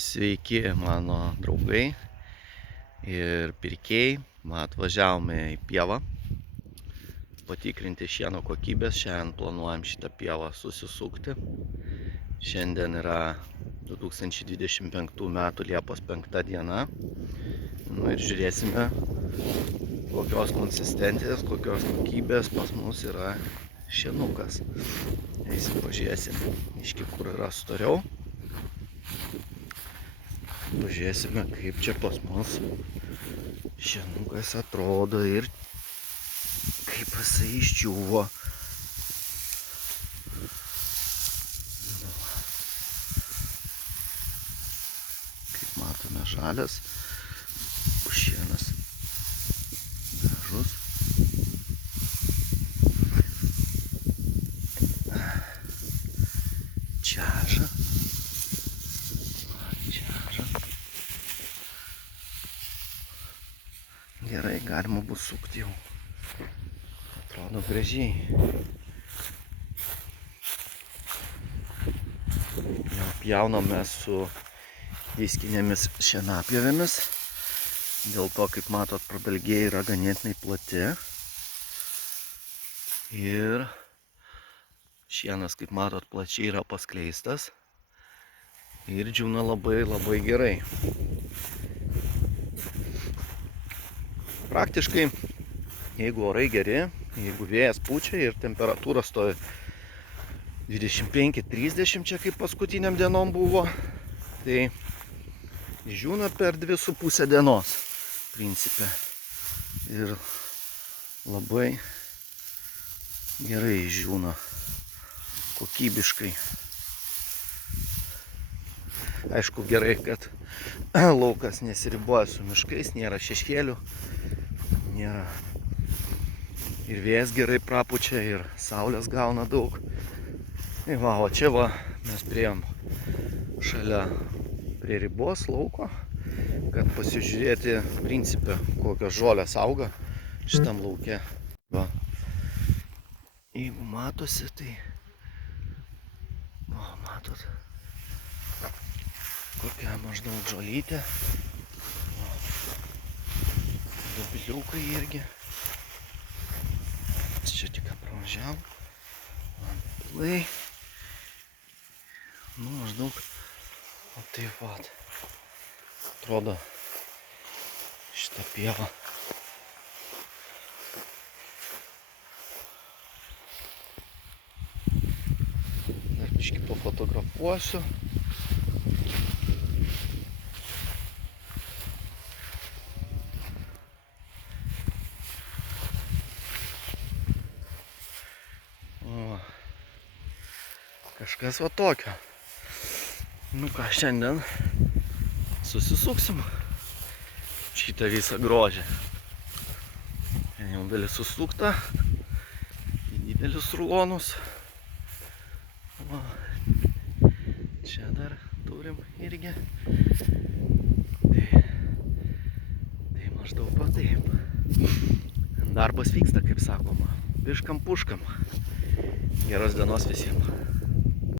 Sveiki mano draugai ir pirkėjai. Atvažiavome į pievą patikrinti šieno kokybės. Šiandien planuojam šitą pievą susisukti. Šiandien yra 2025 metų Liepos 5 diena. Ir žiūrėsime, kokios konsistencijos, kokios kokybės pas mus yra šienukas. Eisim pažiūrėsim, iški kur yra storiau. Pažiūrėsime, kaip čia pas mus šienukas atrodo ir kaip jisai išdžiūvo. Kaip matome, žalias, šienas gražus. Čeža. Gerai, galima bus sukti jau. Atrodo gražiai. Jau pjauname su diskinėmis šienapjovėmis. Dėl to, kaip matot, pradalgė yra ganėtinai plati. Ir šienas, kaip matot, plačiai yra paskleistas. Ir džiūna labai gerai. Praktiškai, jeigu orai geri, jeigu vėjas pučia ir temperatūra stovi 25-30, čia kaip paskutiniam dienom buvo, tai džiūna per 2,5 dienos principe. Ir labai gerai džiūna, kokybiškai. Aišku, gerai, kad laukas nesiriboja su miškais, nėra šešėlių, nėra. Ir vėjas gerai prapučia, ir saulės gauna daug. Ir va, o čia va, mes priėjom šalia prie ribos lauko, kad pasižiūrėti principę, kokios žolės auga šitam lauke. Va. Jeigu matosi, tai va, matot, kokia maždaug žolytė. Dobiliukai irgi. Čia tik pravažiavom. Pilai. Nu, maždaug. O taip pat. Atrodo šitą pievą. Dar biškį pafotografuosiu. Kažkas va tokio. Nu ką, šiandien susisuksim šitą visą grožį. Jau dalis susukta į didelius rulonus. Va. Čia dar turim irgi. Tai maždaug va taip. Darbas vyksta, kaip sakoma. Piškam puškam. Geros dienos visiems.